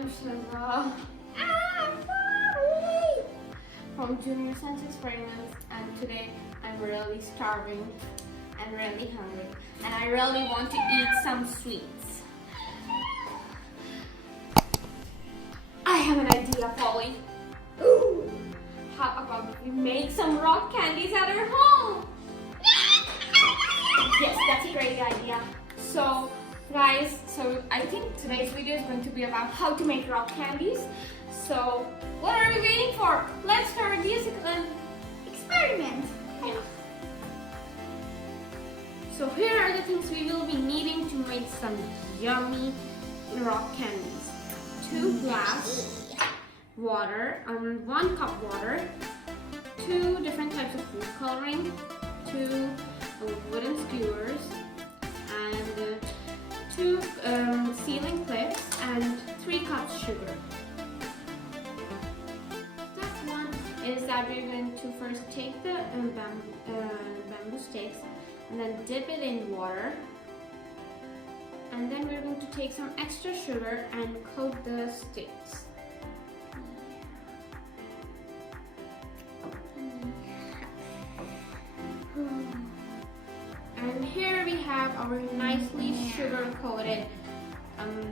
I'm Shiva. I'm sorry. From Junior Sense Experiments, and today I'm really starving and really hungry, and I really want to eat some sweets. I have an idea, Polly. Ooh. How about we make some rock candies at our home? Yes, that's a great idea. So guys, I think today's video is going to be about how to make rock candies. So what are we waiting for? Let's start this experiment. So here are the things we will be needing to make some yummy rock candies. 2 glass water, 1 cup water, 2 different types of food coloring, 2 wooden skewers, and 2 sealing clips, and 3 cups sugar. Step 1 is that we're going to first take the bamboo sticks and then dip it in water, and then we're going to take some extra sugar and coat the sticks. And here we have our nicely sugar-coated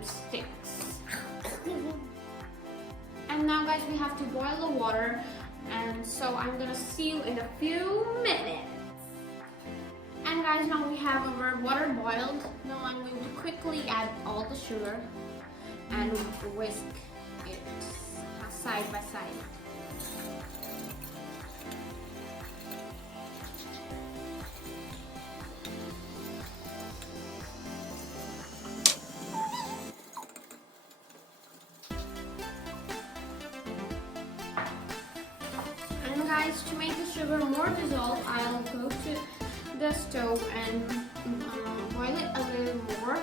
sticks. And now guys, we have to boil the water, and so I'm gonna seal in a few minutes. And guys, now we have our water boiled. Now I'm going to quickly add all the sugar and whisk it side by side. Guys, to make the sugar more dissolved, I'll go to the stove and boil it a little more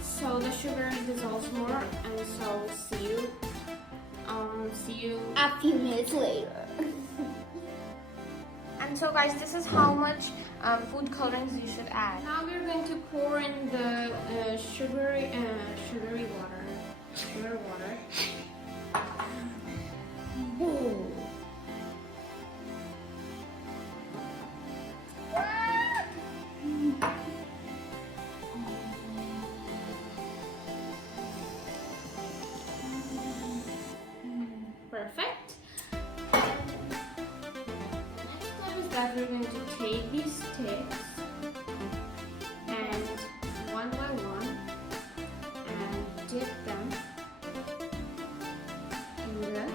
so the sugar dissolves more, and so see you a few minutes later. And so guys, this is how much food colorings you should add. Now we're going to pour in the sugar water. Ooh. Perfect. Next step is that we're going to take these sticks and one by one and dip them in the glass.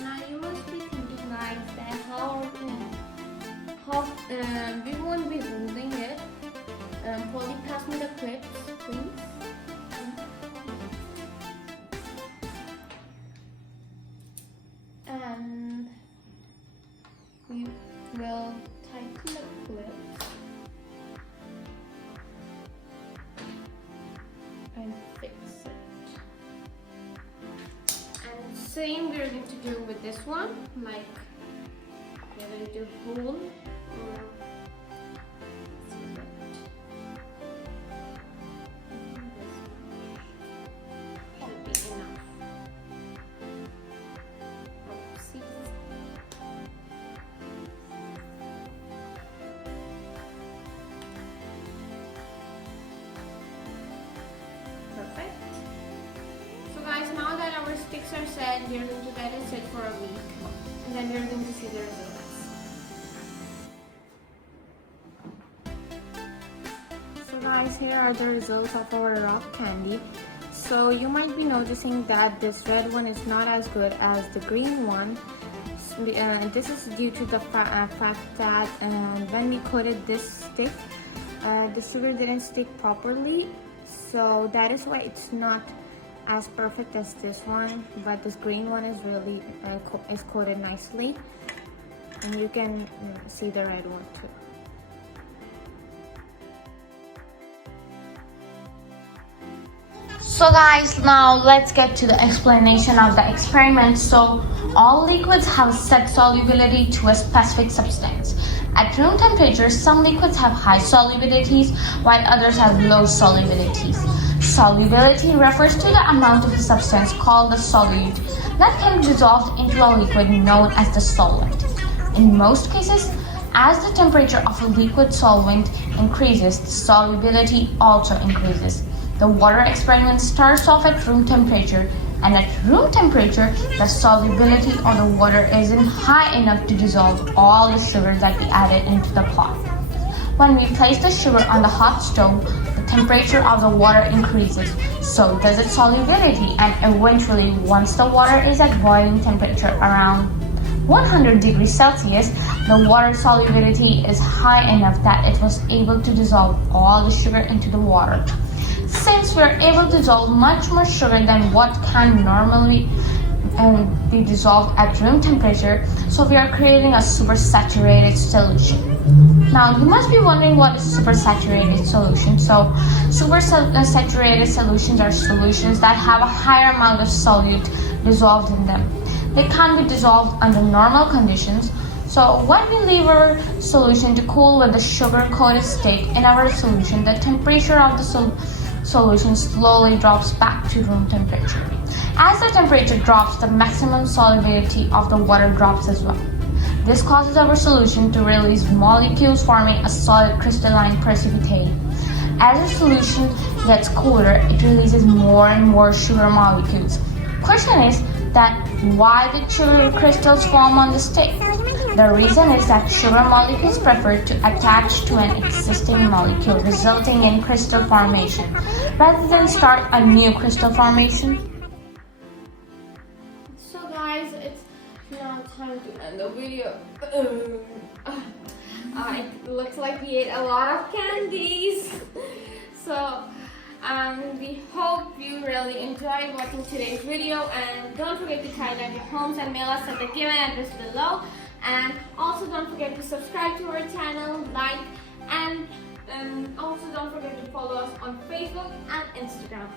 Now you must be thinking guys that how we won't be holding it. Polly, pass me the clips, please. And we will tighten the clips and fix it. And same we're going to do with this one, like we're going to hold now that our sticks are set, we're going to let it sit for a week, and then we're going to see the results. So guys, here are the results of our rock candy. So you might be noticing that this red one is not as good as the green one. This is due to the fact that when we coated this stick, the sugar didn't stick properly. So that is why it's not as perfect as this one, but this green one is really is coated nicely, and you can see the red one too. So guys, now let's get to the explanation of the experiment. So all liquids have set solubility to a specific substance. At room temperature, some liquids have high solubilities while others have low solubilities. Solubility refers to the amount of a substance called the solute that can be dissolved into a liquid known as the solvent. In most cases, as the temperature of a liquid solvent increases, the solubility also increases. The water experiment starts off at room temperature, and at room temperature, the solubility of the water isn't high enough to dissolve all the sugar that we added into the pot. When we place the sugar on the hot stove, the temperature of the water increases, so does its solubility, and eventually, once the water is at boiling temperature around 100 degrees Celsius, the water solubility is high enough that it was able to dissolve all the sugar into the water. Since we are able to dissolve much more sugar than what can normally be dissolved at room temperature, so we are creating a supersaturated solution. Now, you must be wondering what is supersaturated solution. So, supersaturated solutions are solutions that have a higher amount of solute dissolved in them. They can't be dissolved under normal conditions. So when we leave our solution to cool with the sugar-coated state in our solution, the temperature of the solution slowly drops back to room temperature. As the temperature drops, the maximum solubility of the water drops as well. This causes our solution to release molecules forming a solid crystalline precipitate. As the solution gets cooler, it releases more and more sugar molecules. Question is that why did sugar crystals form on the stick? The reason is that sugar molecules prefer to attach to an existing molecule, resulting in crystal formation, rather than start a new crystal formation. So guys, it's now time to end the video. It looks like we ate a lot of candies. So we hope you really enjoyed watching today's video, and don't forget to tag out your homes and mail us at the given address below. And also don't forget to subscribe to our channel, like, and also don't forget to follow us on Facebook and Instagram.